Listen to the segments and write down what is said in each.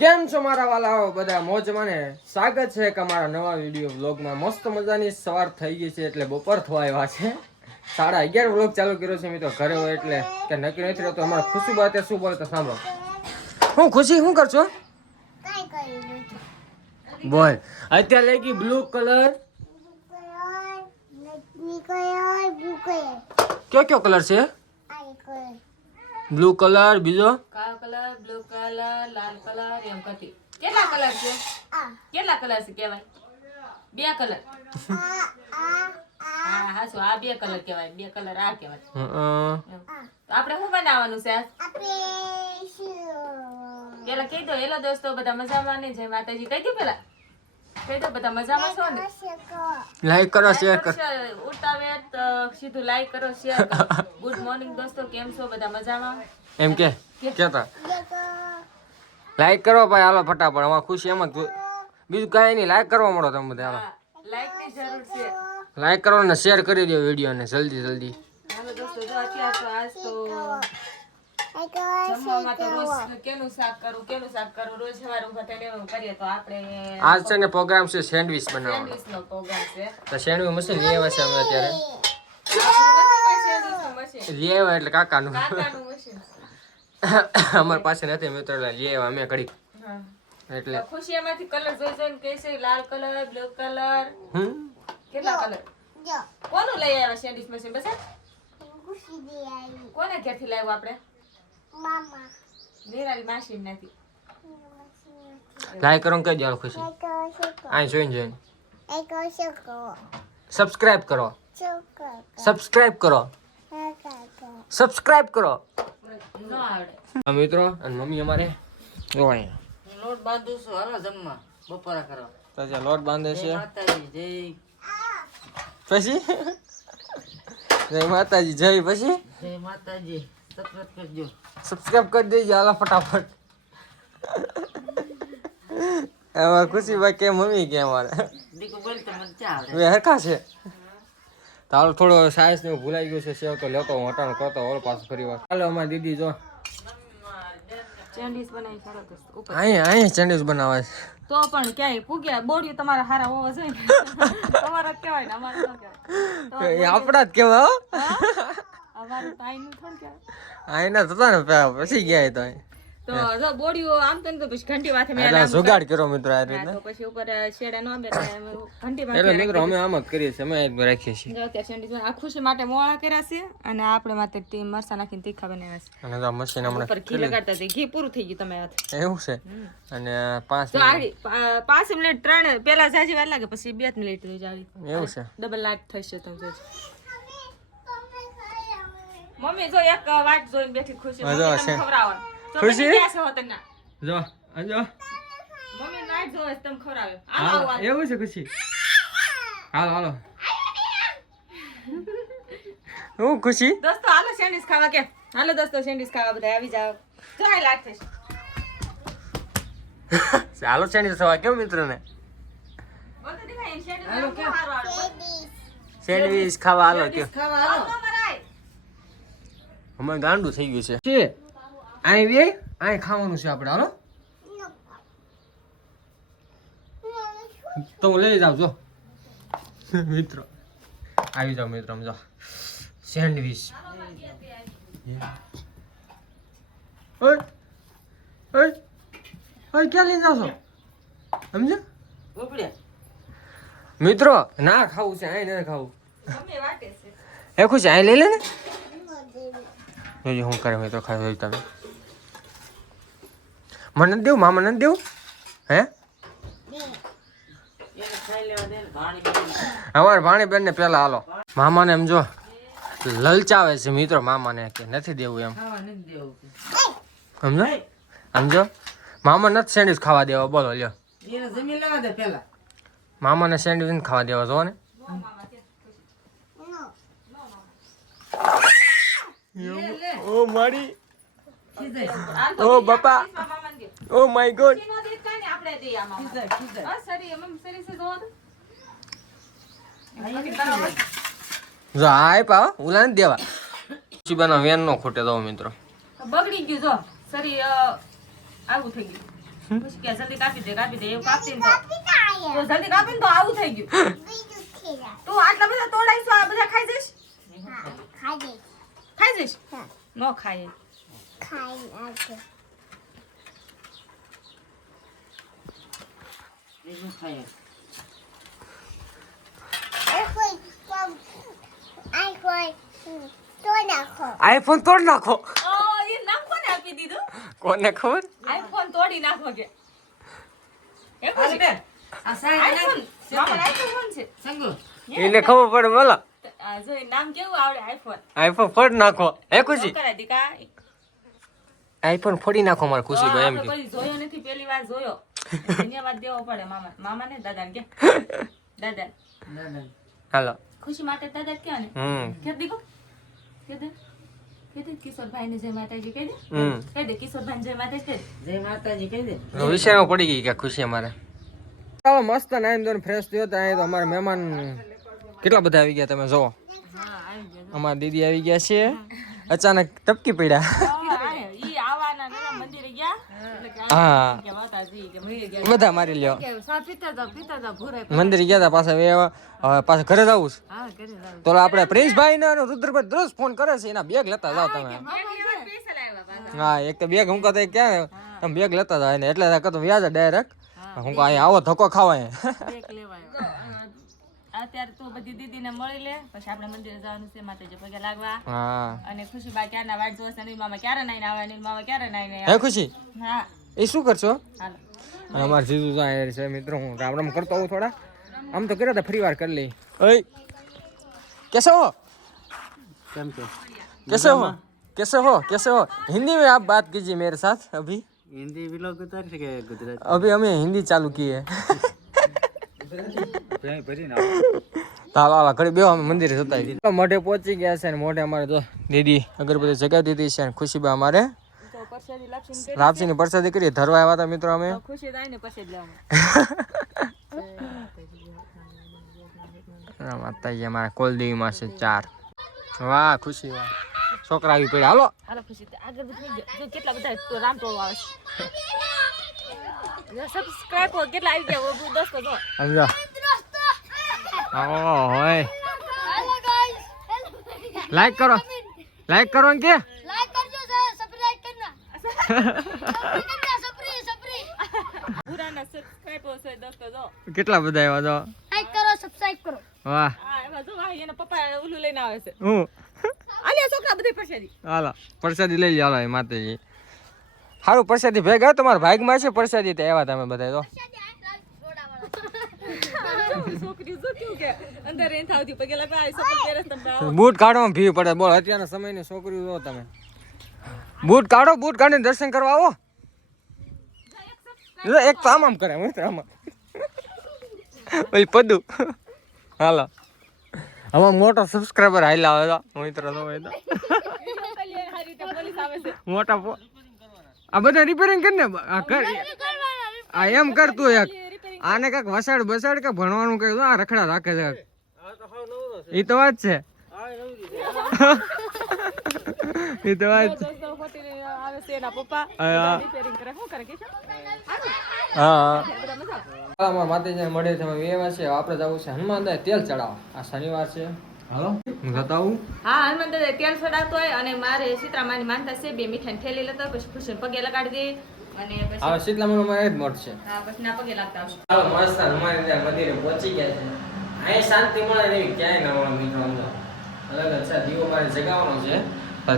કેમ છો મારા વાલાઓ બધા મોજમાં ને સ્વાગત છે કે અમારા નવા વિડીયો વ્લોગમાં મસ્ત મજાની સવાર થઈ ગઈ છે એટલે બપોર થવા આવ્યા છે 11:30 વ્લોગ ચાલુ કર્યો છે મિત્રો ઘરે હોય એટલે કે નક્કી નથી રહેતો અમારા ખુશી બાતે શું બોલે તો સાંભળો હું ખુશી શું કરছো બોલ અત્યારે લઈ ગઈ બ્લુ કલર કયો કલર છે બ્લુ કલર બીજો કાળો કલર બ્લુ કલર લાલ કલર એમ કરતી કેટલા કલર છે કહેવાય બે કલર હા હાસો આ બે કલર કહેવાય બે કલર આ કહેવાય તો આપણે શું બનાવવાનું છે પેલા કહી દો હેલો દોસ્તો બધા મજામાં ને જય માતાજી કહી દો પેલા કહી દો બધા મજામાં છો ને લાઈક કરો શેર કરો ઉતાવે તો સીધું લાઈક કરો શેર કરો ગુડ મોર્નિંગ દોસ્તો કેમ છો બધા મજામાં એમ કે કેતા લાઈક કરો ભાઈ હાલો ફટાફટ અમાર ખુશી એમ જ બીજું કાંઈ નહીં લાઈક કરવા મળો તમે બધા હાલો લાઈક ની જરૂર છે લાઈક કરો ને શેર કરી દો વિડીયો ને જલ્દી હાલો દોસ્તો જો અત્યારે તો આજ તો જમવામાં તો રોજ કેનું શાક કરું રોજ સવારે ઉભા થઈને એવું કરીએ તો આપણે આજ છે ને પ્રોગ્રામ છે સેન્ડવિચ બનાવવાનો સેન્ડવિચનો પ્રોગ્રામ છે તો સેન્ડવિચ મશીન લઈ આવ્યા છે અમે અત્યારે સેન્ડવિચનું મશીન લઈ આવ્યા એટલે કાકાનું મશીન અમારી પાસે નથી મિત્રો લઈ આવ્યા અમે ઘડી હા એટલે ખુશી એમાંથી કલર જોઈને કહે છે લાલ કલર બ્લુ કલર કેટલા કલર કોનું લઈ આવ્યા સેન્ડવિચ મશીન બસ કોને ક્યાંથી લાવ્યું આપણે નિરાલી માસી નથી લાઈક કરો ને કહી દો ખુશી આ જોઈને સબસ્ક્રાઇબ કરો ન આવડે મિત્રો અને મમ્મી અમારે જો અહીંયા લોટ બાંધું છું હાલો જમવા બપોરા કરવા તો જે લોટ બાંધે છે માતાજી પછી જય માતાજી જય પછી જય માતાજી સબસ્ક્રાઇબ કરજો સબસ્ક્રાઇબ કરી દેજો હાલો ફટાફટ અમાર ખુશીભાઈ કે મમ્મી કે અમારે દીકુ બોલ તો મને ચા આવડે હવે હરખા છે તો હાલો થોડો સાયન્સ ને ભૂલાઈ ગયું છે સેવ તો લેતો હું હટાણ કરતો ઓલ પાછું ફરી વાર હાલો અમારી દીદી જો સેન્ડવિચ બનાવી સારો દોસ્તો ઉપર અહીંયા સેન્ડવિચ બનાવે છે તો પણ ક્યાંય પૂગ્યા બોડિયું તમારા હારા હોવા જોઈએ ને તમારા કહેવાય ને અમારે ન કહેવાય એ આપણા જ કેવા હો અમારું તો આઈનું થોડું કહેવાય આઈના થતા ને પછી ગયા તો તો જો બોડિયું આમ તો પછી ઘંટી વાથે મેં એટલે જુગાડ કર્યો મિત્રો આ રીતે તો પછી ઉપર શેડે નો બે ઘંટી એટલે મિત્રો અમે આમ જ કરીએ છીએ અમે રાખીએ છીએ જો અત્યારે સેન્ડવિચ આ ખુશી માટે મોળા કર્યા છે અને આપણે માટે મરસા નાખીને તીખા બનાવ્યા છે અને આ મશીન હમણાં ઉપર ઘી લગાડતા છે ઘી પૂરું થઈ ગયું તમે હાથ એવું છે અને 5 તો આડી 5 મિનિટ 3 પેલા જાજી વાર લાગે પછી 2 મિનિટ થઈ જાય એવું છે ડબલ લાઈટ થશે તમે જોજો મમ્મી જો એક વાટ જોઈને બેઠી ખુશી જો મમ્મી છે. તમને ખવડાવો ખુશી? હોતના જો આજો મમ્મી નાઈટ જો તમે ખવડાવે હાલો એવું છે ખુશી હાલો હું ખુશી દોસ્તો હાલો સેન્ડવિચ ખાવા કે હાલો દોસ્તો સેન્ડવિચ ખાવા બધા આવી જાવ જો આ લાઈટ થશે ચાલો સેન્ડવિચ સવા કેમ મિત્રો ને બોલતો દેખાય સેન્ડવિચ હાલો કે? સારું આવે સેન્ડવિચ ખાવા હાલો કે ખાવા હાલો હાલો મરાય અમે ગાંડું થઈ ગયું છે અહીં વે અહીં ખાવાનું છે આપણે હાલો તો હું લઈ જાવ જો મિત્રો આવી જાવ મિત્રો જો સેન્ડવિચ ઓય ક્યાં લઈ જાવ છો સમજો ઉપડ્યા મિત્રો ના ખાવું છે અહીં ના ખાવું મમ્મી વાટે છે એ ખુશ અહીં લઈ લે ને જોજો હું કરે મિત્રો ખાઈ તમે મને નથી દેવું મામા નથી દેવું હે એને ખાઈ લેવા દે ને ભાણી બની અમારે ભાણીબેન ને પેલા હાલો મામાને એમ જો લલચાવે છે મિત્રો મામાને કે નથી દેવું એમ ખાવા નથી દેવું સમજો સમજો મામા નથી સેન્ડવિચ ખાવા દેવા બોલો લ્યો એને જમી લેવા દે પેલા મામાને સેન્ડવિચ નથી ખાવા દેવા જો ને લે ઓ મારી ખીજાય ઓ બાપા ઓ માય ગોડ જો આય પા ઉલા નથી દેવા શિબાના વેન નો ખોટે દો મિત્રો બગડી ગયું જો સરી આવું થઈ ગયું ખુશી કે જલ્દી કાપી દે એવું કાપતી ને તો જલ્દી કાપી ને તો આવું થઈ ગયું તું આટલા બધા તોડાઈશું આ બધા ખાઈ જઈશ ખાઈ જઈશ ન ખાય બીજું ખાય આઈફોન તોડ નાખો ઓ એ નામ કોને આપી દીધું કોને ખબર આઈફોન તોડી નાખો કે એ હાલે ખુશી બેન આ સાહેબ આઈફોન મામા આઈફોન છે સંગુ એને ખબર પડે બોલો આ જો એ નામ કેવું આવડે આઈફોન આઈફોન ફોડ નાખો હે ખુશી કરાય દીકા આઈફોન ફોડી નાખો મારે ખુશી ભાઈ એમ આપણે કે કોઈ જોયો નથી પહેલી વાર જોયો ધન્યવાદ દેવો પડે મામાને દાદાને કે દાદા દાદા હાલો ખુશી માટે દાદા ક્યાં ને કે દીકો કે દે કિશોરભાઈ ને જય માતાજી કહી દે કહી દે કિશોરભાઈ જય માતાજી કહી દે જય માતાજી કહી દે વિષયમાં પડી ગઈ કે ખુશી અમારે ચાલો મસ્ત નાઈન ધોઈને ફ્રેશ થયો તો અહીં તો અમારા મહેમાન કેટલા બધા આવી ગયા તમે જોવો હા આવી ગયો અમારા દીદી આવી ગયા છે અચાનક ટપકી પડ્યા ઈ આવાના ને મંદિરે ગયા એટલે કે હા કે માતાજી કે મરી ગયા બધા મારી લ્યો કે સા પિતા જા ભૂરે મંદિરે ગયા હતા પાછા હવે પાછા ઘરે જવું છે હા કરે જાવ તો આપણે પ્રિન્સભાઈ ને રુદ્રભાઈ રોજ ફોન કરે છે એના બેગ લેતા જાવ તમે સ્પેશિયલ આવ્યા પાછા હા એક તો બેગ હું કહે ક્યાં તમે બેગ લેતા જાવ એટલે કતો વ્યાજ ડાયરેક્ટ હું કહું અહીંયા આવો ધક્કો ખાવાય બેક લેવાય અત્યારે તો બધી દીદીને મળી લે પછી આપણે મંદિરે જવાનું છે માતાજી પગે લાગવા હા અને ખુશીબા ક્યારના વાટ જોશે અનિલ મામા ક્યારે નાઈને આવે અનિલ મામા ક્યારે નાઈને હે ખુશી હા એ શું કરશો હાલો અને અમારા જીજુ જાય છે મિત્રો હું રામ રામ કરતો હોઉં થોડા આમ તો કર્યા હતા ફરી વાર કરી લઈ ઓય कैसे हो कैसे हो कैसे हो हिंदी में आप बात कीजिए मेरे साथ अभी હિન્દી વિલોગ ઉતાર છે કે ગુજરાતી अभी हमें हिंदी चालू की है હાલો હાલો ઘડી બેહો અમે મંદિરે જતા આવીએ મોઢે પહોંચી ગયા છે ને મોઢે અમારે તો દીદી અગરબત્તી જગાવી દીધી છે ને ખુશીબા અમારે તો પરસાદી લક્ષણ લાપસીની પ્રસાદી કરી ધરવા આવ્યા હતા મિત્રો અમે ખુશી થાય ને પછી જ લાવવાનું માતાજી અમારા કુલદેવીમાં છે 4 વાહ ખુશી વાહ છોકરા આવી પડ્યા હાલો હાલો ખુશી આગળ વધી જો કેટલા બધા તો રામ ટોળો આવે છે સબસ્ક્રાઇબ કેટલા આવી ગયા દોસ્તો જો સમજો ઓય લાઈક કરો ને કે પુરાના સબસ્ક્રાઇબર્સ હોય દોસ્તો જો કેટલા બધા આવ્યા તો વાહ આ એમાં જો આ એના પપ્પા ઓલું લઈને આવે છે હું આલિયા છોકરા બધી પરસાદી હાલો પ્રસાદી લઈ લો હાલો એ માતાજી સારું પ્રસાદી ભેગા તમારા ભાગમાં છે પ્રસાદી તો આવ્યા તમે બધા તો છોકરી જો કેવું કે અંદર એન થાવતી પગે લાગા આ સપલ પેરસ તમને આવો બૂટ કાઢવામાં ભીડ પડે બોલ અત્યારના સમયની છોકરીઓ જો તમે બૂટ કાઢીને દર્શન કરવા આવો જો એક તો આમ કરે હું આમાં ઓય પદુ હાલો આમાં મોટો સબસ્ક્રાઇબર હાઈલા આવે તો મિત્ર તો હોય તો પોલીસ આવે છે મોટા આ બધા રિપેરિંગ કરીને આ કર આ એમ કર તું એક આને કાક વસાડ બસાડ કે ભણવાનું કહ્યું આ રખડા રાખે છે એ તો વાત છે એ તો વાત છે દોસ્તો હોતી આવે છે એના પપ્પા હા. રિપેરિંગ કરે શું કરે કે હા અમારા માતાજીને મળે છે અમે એવા છે આપણે જવું છે હનુમાન દાદા તેલ ચડાવવા આ શનિવાર છે હાલો હું જતા આવું હા હનુમાન દાદા તેલ ચડાવતો હોય અને મારે સીતરામાની માનતા છે 2 મીઠાઈની થેલી લેતો પછી ખુશીને પગે લગાડી દે અને પછી હવે શીતલામાનો મારે જ મોટ છે હા પછી ના પગે લાગતા આવશે ચાલો મસ્ત હનુમાન દાદા મંદિરે પહોંચી ગયા છે અહીં શાંતિ મળે એવી ક્યાંય ના મળે મિત્રો સમજો અલગ જ છે દીવો મારે જગાવવાનો છે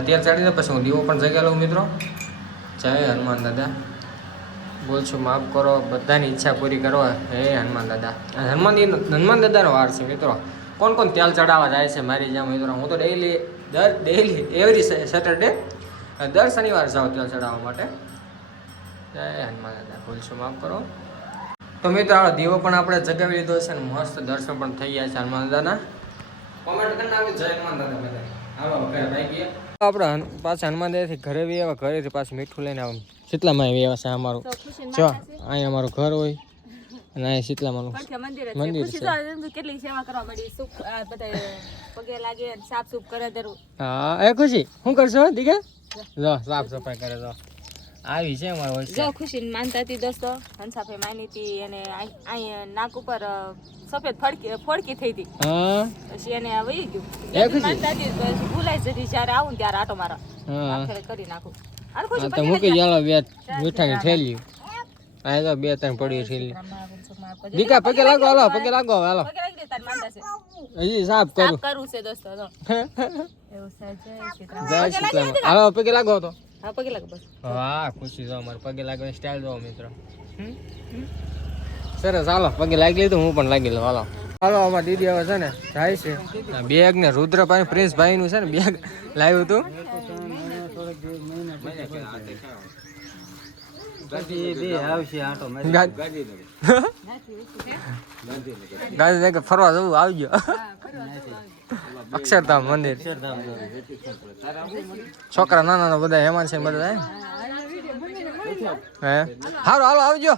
તેલ ચડીને પછી હું દીવો પણ જગા લઉં મિત્રો જય હનુમાન દાદા બોલ છું માફ કરો બધાની ઈચ્છા પૂરી કરવા હે હનુમાન દાદા હનુમાન દાદાનો વાર છે મિત્રો કોણ કોણ તેલ ચડાવવા જાય છે મારી જ્યાં મિત્રો હું તો ડેઈલી એવરી સેટરડે દર શનિવાર જાઉં તેલ ચડાવવા માટે જય હનુમાન દાદા બોલ છું માફ કરો તો મિત્રો આ દીવો પણ આપણે જગાવી લીધો છે ને મસ્ત દર્શન પણ થઈ ગયા છે હનુમાન દાદાના કોમેન્ટ કરીને આવી જય હનુમાન દાદા બધા હાલો ઘરે ભાઈ ગયા આપણે પાછા હનુમાન દાદાથી ઘરે બી આવ્યા ઘરેથી પાછું મીઠું લઈને આવું શીતલામાં આવી આવ્યા છે અમારું જો અહીંયા અમારું ઘર હોય અને અહીંયા શીતલામાનું મંદિર છે કેટલી સેવા કરવા મળી સુખ આ બધા પગે લાગે સાફ સુફ કરે દરું હા એ ખુશી શું કરશો દીકા જો સાફ સફાઈ કરે તો આવી છે અમારે જો હોસ્ટેલ. ખુશી માનતા હતી દોસ્તો, હંસાફે માની હતી અને અહીંયા નાક ઉપર સફેદ ફોડકી થઈ હતી. હા પછી એને વહી ગયું. એ ખુશી? માનતા હતી તો ભૂલાઈ જતી, જ્યારે આવું ને ત્યારે આટો મારા હા આખરે કરી નાખું. હાલ આ ખુશી તો પગે મૂકી લાગી ચાલો બે મીઠાની થેલી. આ તો 2-3 પડી થેલી. દીકા પગે લાગો, હાલો પગે લાગો, હાલો પગે લાગી દે, તારી માનતા છે. હજી સાફ કરું. સાફ કરવું છે દોસ્તો. જો એવું છે. જય સીતારામ. જય સીતારામ. હાલો પગે લાગો તો. હા પગે લાગો બસ. વાહ ખુશી જો અમારે પગે લાગવાની સ્ટાઇલ જો મિત્રો. સરસ હાલો પગે લાગી લીધું, હું પણ લાગી લઉં. હાલો હાલો અમારા દીદી હવે છે ને જાય છે. બેગ ને રુદ્રભાઈ પ્રિન્સભાઈ નું છે ને બેગ લાવ્યું હતું. ગાંધી ફરવા જવું આવજો. અક્ષરધામ મંદિર. છોકરા નાના નાના બધા હેમાન છે બધા હે હારું હાલો આવજો.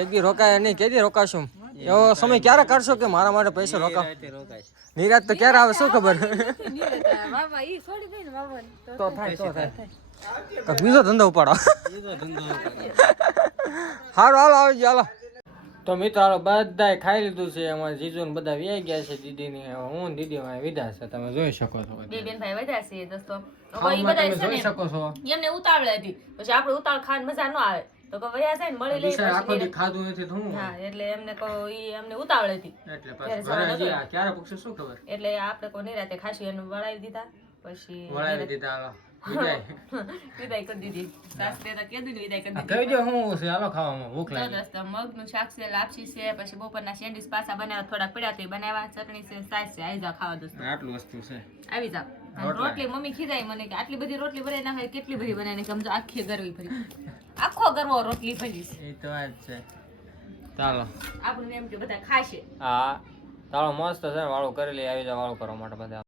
એક દી રોકાય નહીં, કેદી રોકાશું? એવો સમય ક્યારે કરશો કે મારા માટે પૈસા રોકાવ? નિરાત તો ક્યારે આવે શું ખબર? તો થાય તો થાય. બીજો ધંધો ઉપાડો. હારું હાલો આવજો હાલો. તો મિત્રો હાલો બધાય ખાઈ લીધું છે. અમારા જીજુ ને બધા વ્યાઈ ગયા છે. દીદીની હું ને દીદી માં વિદા છે, તમે જોઈ શકો છો. બે બેન ભાઈ વધ્યા છે દોસ્તો. ખાવામાં તમે જોઈ શકો છો. એમને ઉતાવળ હતી, પછી આપણે ઉતાવળ ખાવાની મજા ન આવે તો કે વયા જાય ને મળી લઈ. બિચારા આખો દી ખાધું નથી તો હું હા એટલે એમને એમને ઉતાવળ હતી એટલે પછી ઘરે હજી આ ક્યારે પૂછે શું ખબર? એટલે આપણે કોઈ નિરાતે ખાશું એને વળાવી દીધા. પછી વળાવી દીધા. હાલો વિદાય. વિદાય કરી દીધી. સાસરે તો કીધું ને વિદાય કરી આ દીધી. કહી દો હું છે હાલો ખાવામાં ભૂખ જો લાગી. દોસ્તો મગનું શાક છે, લાપસી છે, પછી બપોરના સેન્ડવીચ પાછા બનાવ્યા, થોડાક પડ્યા તે બનાવ્યા, ચટણી છે, સાસ છે. આવી જાવ ખાવા દોસ્તો, આટલું વસ્તુ છે. આવી જાવ. રોટલી મમ્મી ખીજાય મને કે આટલી બધી રોટલી બનાવી નાખે, કેટલી બધી બનાવીને સમજો આખી ગરવી ભરી, આખો ગરવો રોટલી ભરી છે. એ તો વાત છે. ચાલો આપણને એમ કે બધા ખાશે. હા ચાલો મસ્ત છે ને વાળું કરી લઈએ. આવી જાવ વાળું કરવા માટે બધા.